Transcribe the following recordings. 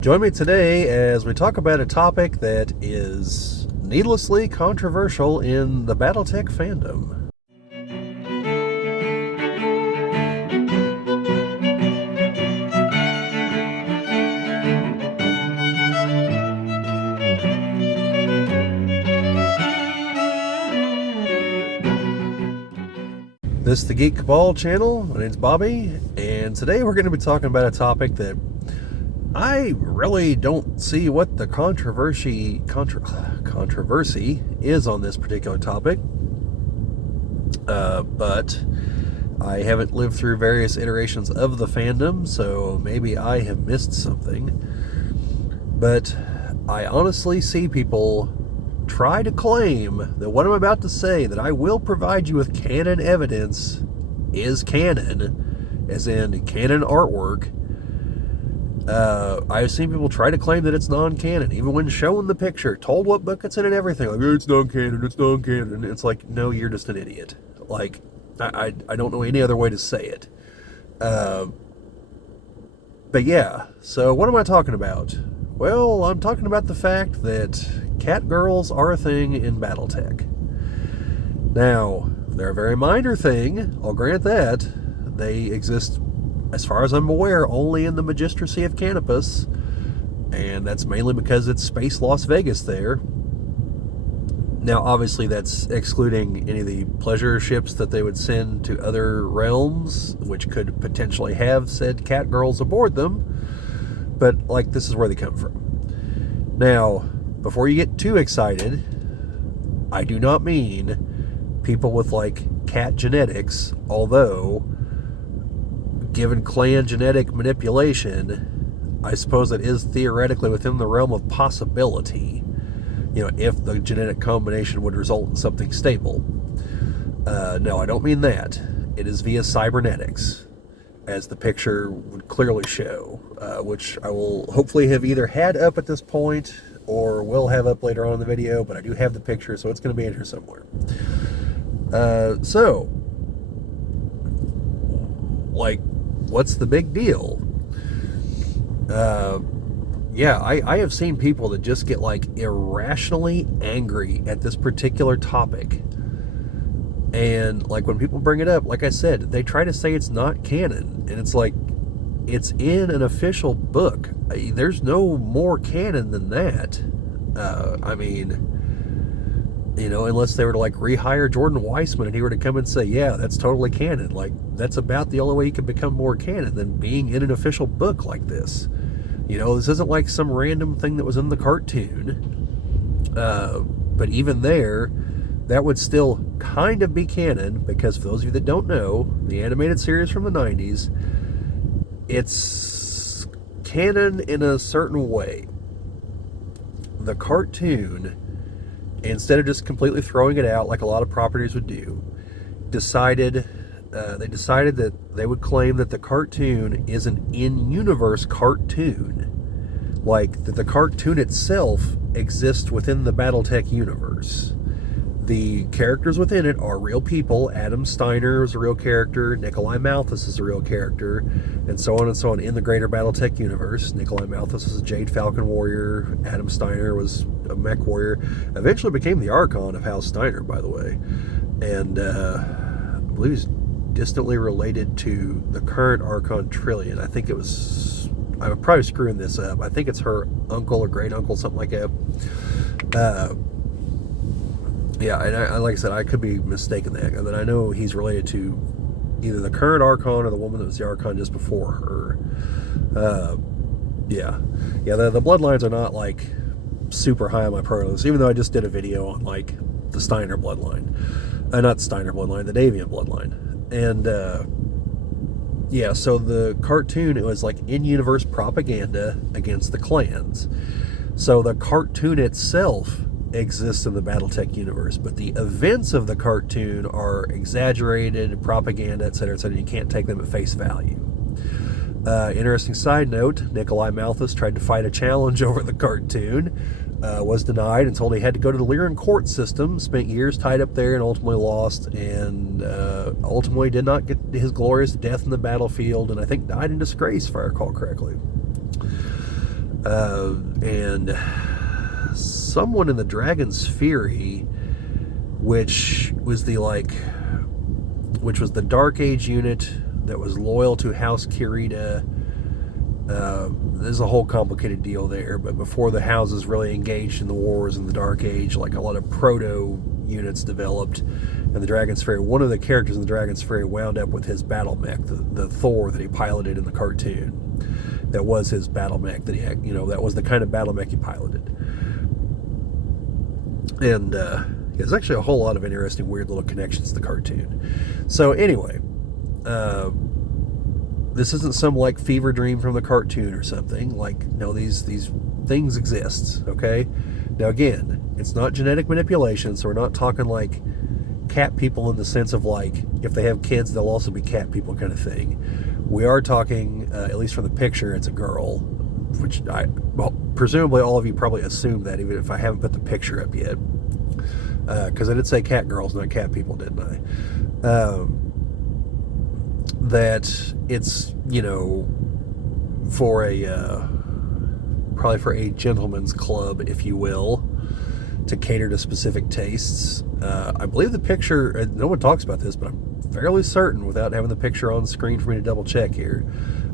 Join me today as we talk about a topic that is needlessly controversial in the BattleTech fandom. This is the Geek Cabal channel. My name's Bobbie, and today we're going to be talking about a topic that I really don't see what the controversy is on this particular topic. But I haven't lived through various iterations of the fandom, so maybe I have missed something. But I honestly see people try to claim that what I'm about to say, that I will provide you with canon evidence, is canon, as in canon artwork. I've seen people try to claim that it's non-canon, even when shown the picture, told what book it's in and everything. Like, it's non-canon, it's non-canon. It's like, no, you're just an idiot. Like, I don't know any other way to say it. But yeah, so what am I talking about? Well, I'm talking about the fact that Catgirls are a thing in BattleTech. Now, they're a very minor thing, I'll grant that. They exist, as far as I'm aware, only in the Magistracy of Canopus, and that's mainly because it's Space Las Vegas there. Now, obviously, that's excluding any of the pleasure ships that they would send to other realms, which could potentially have said Catgirls aboard them. But, like, this is where they come from. Now, before you get too excited, I do not mean people with, like, cat genetics, although, given clan genetic manipulation, I suppose that is theoretically within the realm of possibility, you know, if the genetic combination would result in something stable. No, I don't mean that. It is via cybernetics, as the picture would clearly show, which I will hopefully have either had up at this point or will have up later on in the video, but I do have the picture, so it's going to be in here somewhere. So, like, what's the big deal? Yeah, I have seen people that just get, like, irrationally angry at this particular topic. And, like, when people bring it up, like I said, they try to say it's not canon. And it's like, it's in an official book. There's no more canon than that. I mean, you know, unless they were to, like, rehire Jordan Weissman and he were to come and say, yeah, that's totally canon. Like, that's about the only way you can become more canon than being in an official book like this. You know, this isn't like some random thing that was in the cartoon. But even there, that would still kind of be canon, because for those of you that don't know, the animated series from the 90s, it's canon in a certain way. The cartoon, instead of just completely throwing it out like a lot of properties would do, decided that they would claim that the cartoon is an in-universe cartoon. Like, that the cartoon itself exists within the BattleTech universe. The characters within it are real people. Adam Steiner is a real character. Nikolai Malthus is a real character. And so on and so on in the greater BattleTech universe. Nikolai Malthus was a Jade Falcon warrior. Adam Steiner was a mech warrior. Eventually became the Archon of House Steiner, by the way. And I believe he's distantly related to the current Archon Trillion. I think it was... I'm probably screwing this up. I think it's her uncle or great uncle, something like that. Yeah, and like I said, I could be mistaken that. And then I know he's related to either the current Archon or the woman that was the Archon just before her. Yeah, the bloodlines are not, like, super high on my priority list, even though I just did a video on, like, the Steiner bloodline. Not the Steiner bloodline, the Davian bloodline. And, yeah, so the cartoon, it was like in-universe propaganda against the clans. So the cartoon itself exists in the BattleTech universe, but the events of the cartoon are exaggerated, propaganda, etc., etc. You can't take them at face value. Interesting side note, Nikolai Malthus tried to fight a challenge over the cartoon, was denied and told he had to go to the Lyran court system, spent years tied up there and ultimately lost, and ultimately did not get his glorious death in the battlefield, and I think died in disgrace, if I recall correctly. And someone in the Dragon's Fury, which was the Dark Age unit that was loyal to House Kirita. There's a whole complicated deal there, but before the houses really engaged in the wars in the Dark Age, like a lot of proto units developed, and the Dragon's Fury, one of the characters in the Dragon's Fury wound up with his battle mech, the Thor that he piloted in the cartoon. That was his battle mech that that was the kind of battle mech he piloted. And there's actually a whole lot of interesting, weird little connections to the cartoon. So anyway, this isn't some like fever dream from the cartoon or something. Like, no, these things exist, okay? Now again, it's not genetic manipulation, so we're not talking like cat people in the sense of like, if they have kids, they'll also be cat people kind of thing. We are talking, at least from the picture, it's a girl, which presumably all of you probably assumed that, even if I haven't put the picture up yet. Because I did say cat girls, not cat people, didn't I? That it's, for probably for a gentleman's club, if you will, to cater to specific tastes. I believe the picture, no one talks about this, but I'm fairly certain, without having the picture on the screen for me to double check here,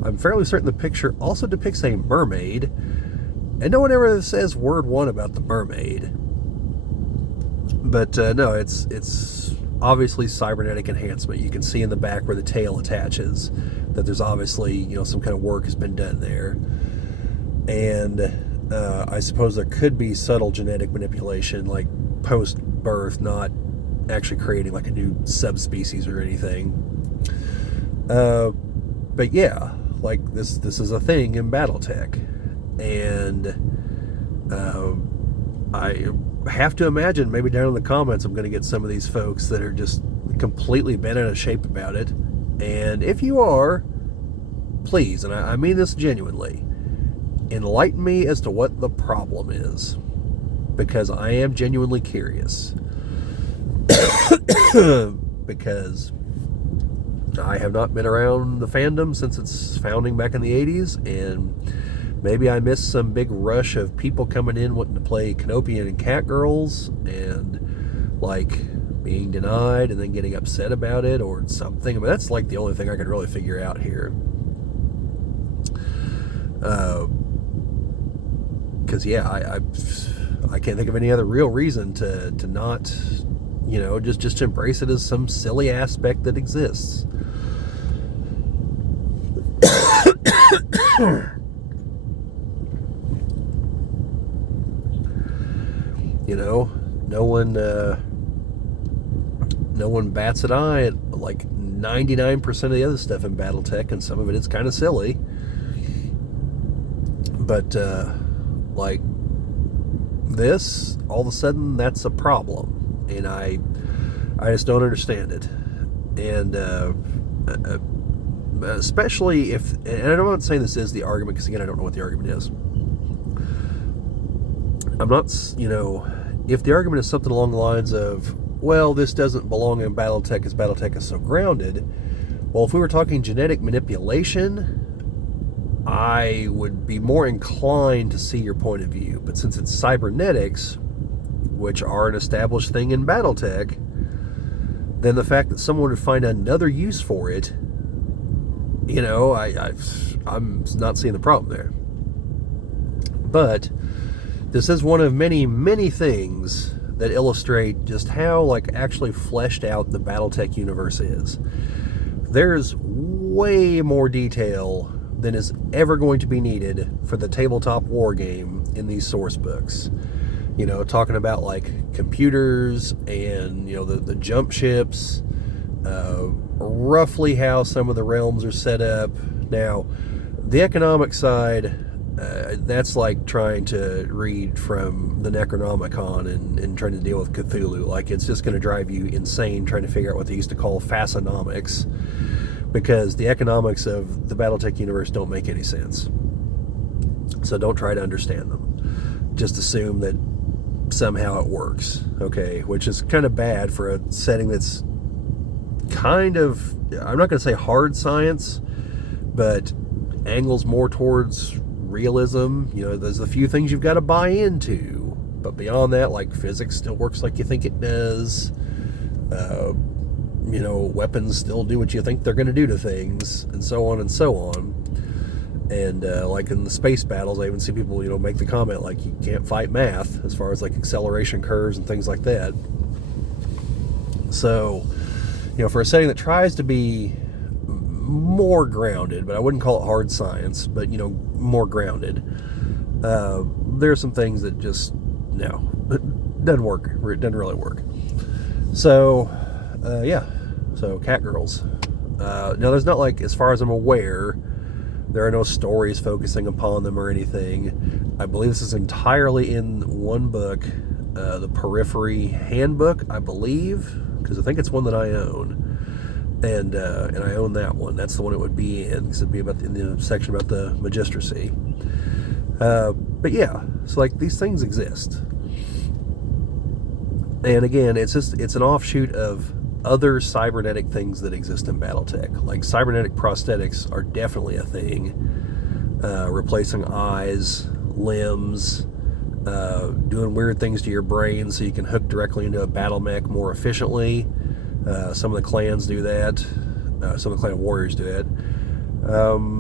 I'm fairly certain the picture also depicts a mermaid, and no one ever says word one about the mermaid. But no, it's obviously cybernetic enhancement. You can see in the back where the tail attaches that there's obviously, some kind of work has been done there. And I suppose there could be subtle genetic manipulation, like post-birth, not actually creating like a new subspecies or anything. But yeah, like this is a thing in BattleTech. And I have to imagine maybe down in the comments I'm going to get some of these folks that are just completely bent out of shape about it. And if you are, please, and I mean this genuinely, enlighten me as to what the problem is, because I am genuinely curious. Because I have not been around the fandom since its founding back in the 80s, and maybe I missed some big rush of people coming in wanting to play Canopian and Catgirls and like being denied and then getting upset about it or something. I mean, that's like the only thing I could really figure out here. Because yeah, I can't think of any other real reason to not, just embrace it as some silly aspect that exists. No one bats an eye at like 99% of the other stuff in BattleTech, and some of it is kind of silly. But like this, all of a sudden, that's a problem, and I just don't understand it. And especially if, and I'm not saying this is the argument, because again, I don't know what the argument is. I'm not, if the argument is something along the lines of, well, this doesn't belong in BattleTech because BattleTech is so grounded. Well, if we were talking genetic manipulation, I would be more inclined to see your point of view. But since it's cybernetics, which are an established thing in BattleTech, then the fact that someone would find another use for it, I'm not seeing the problem there. But this is one of many, many things that illustrate just how like actually fleshed out the BattleTech universe is. There's way more detail than is ever going to be needed for the tabletop war game in these source books. Talking about like computers and the jump ships, roughly how some of the realms are set up. Now, the economic side, that's like trying to read from the Necronomicon and trying to deal with Cthulhu. Like, it's just going to drive you insane trying to figure out what they used to call Fasonomics, because the economics of the BattleTech universe don't make any sense. So don't try to understand them. Just assume that somehow it works, okay? Which is kind of bad for a setting that's kind of, I'm not going to say hard science, but angles more towards realism. You know, there's a few things you've got to buy into, but beyond that, like, physics still works like you think it does. You know, weapons still do what you think they're going to do to things, and so on and so on. And like in the space battles, I even see people, you know, make the comment like, you can't fight math as far as like acceleration curves and things like that. So, you know, for a setting that tries to be more grounded, but I wouldn't call it hard science, but, you know, more grounded, there are some things that just, no, it doesn't work. It doesn't really work. So, yeah, so Catgirls. Now, there's not, like, as far as I'm aware, there are no stories focusing upon them or anything. I believe this is entirely in one book, the Periphery Handbook, I believe, because I think it's one that I own. And I own that one. That's the one it would be in, because it'd be about in the section about the magistracy. But yeah, so like these things exist. And again, it's an offshoot of other cybernetic things that exist in BattleTech. Like cybernetic prosthetics are definitely a thing. Replacing eyes, limbs, doing weird things to your brain so you can hook directly into a battle mech more efficiently. Some of the clans do that. Some of the clan warriors do that.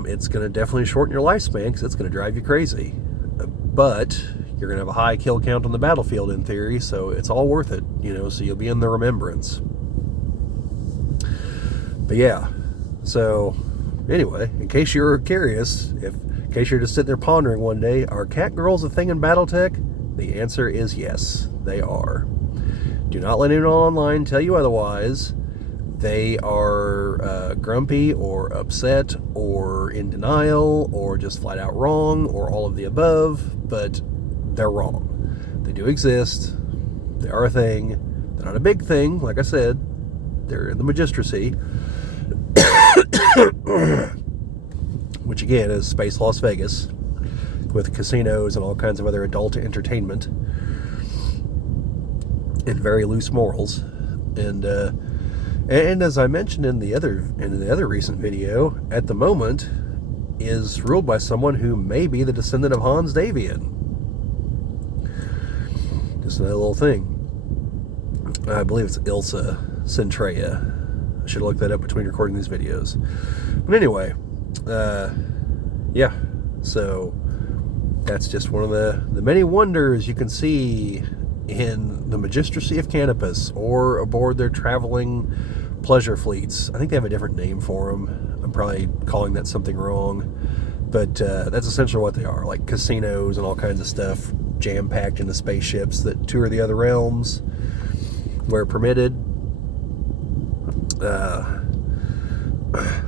It's going to definitely shorten your lifespan because it's going to drive you crazy. But you're going to have a high kill count on the battlefield in theory, so it's all worth it, you know, so you'll be in the remembrance. But yeah, so anyway, in case you're curious, in case you're just sitting there pondering one day, are Catgirls a thing in BattleTech? The answer is yes, they are. Do not let anyone online tell you otherwise. They are grumpy or upset or in denial or just flat out wrong or all of the above, but they're wrong. They do exist. They are a thing. They're not a big thing, like I said. They're in the magistracy, which again is Space Las Vegas, with casinos and all kinds of other adult entertainment and very loose morals. And as I mentioned in the other recent video, at the moment is ruled by someone who may be the descendant of Hans Davian. Just another little thing. I believe it's Ilsa Centrea. I should look that up between recording these videos. But anyway, yeah, so that's just one of the many wonders you can see in the magistracy of Canopus or aboard their traveling pleasure fleets. I think they have a different name for them. I'm probably calling that something wrong, but that's essentially what they are, like casinos and all kinds of stuff jam-packed into spaceships that tour the other realms where permitted. I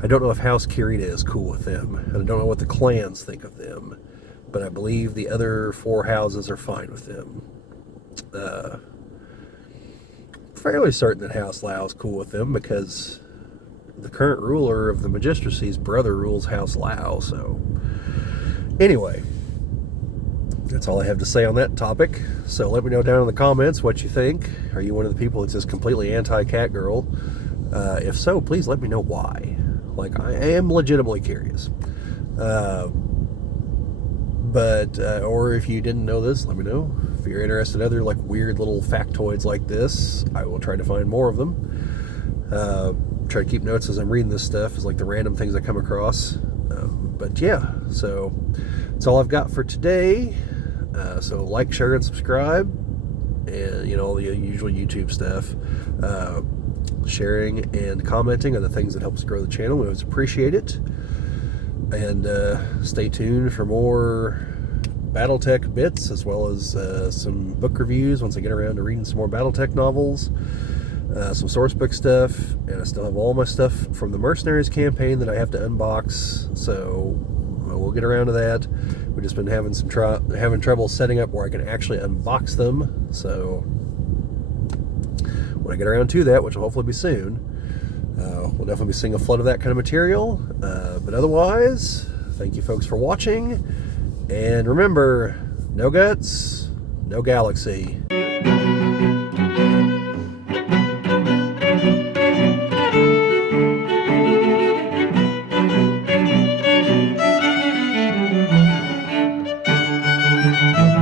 don't know if House Kirita is cool with them, and I don't know what the clans think of them, but I believe the other 4 houses are fine with them. Fairly certain that House Lao is cool with them because the current ruler of the magistracy's brother rules House Lao. So anyway, that's all I have to say on that topic. So let me know down in the comments what you think. Are you one of the people that's just completely anti-Catgirl? If so, please let me know why. Like, I am legitimately curious. Or if you didn't know this, let me know. If you're interested in other like weird little factoids like this, I will try to find more of them. Try to keep notes as I'm reading this stuff, as like the random things I come across. But yeah, so that's all I've got for today. So like, share, and subscribe, and you know, all the usual YouTube stuff. Sharing and commenting are the things that helps grow the channel. We always appreciate it. And stay tuned for more BattleTech bits, as well as some book reviews once I get around to reading some more BattleTech novels, some source book stuff, and I still have all my stuff from the Mercenaries campaign that I have to unbox, so we'll get around to that. We've just been having some trouble setting up where I can actually unbox them, so when I get around to that, which will hopefully be soon, we'll definitely be seeing a flood of that kind of material. But otherwise, thank you folks for watching, and remember, no guts, no galaxy. Bye.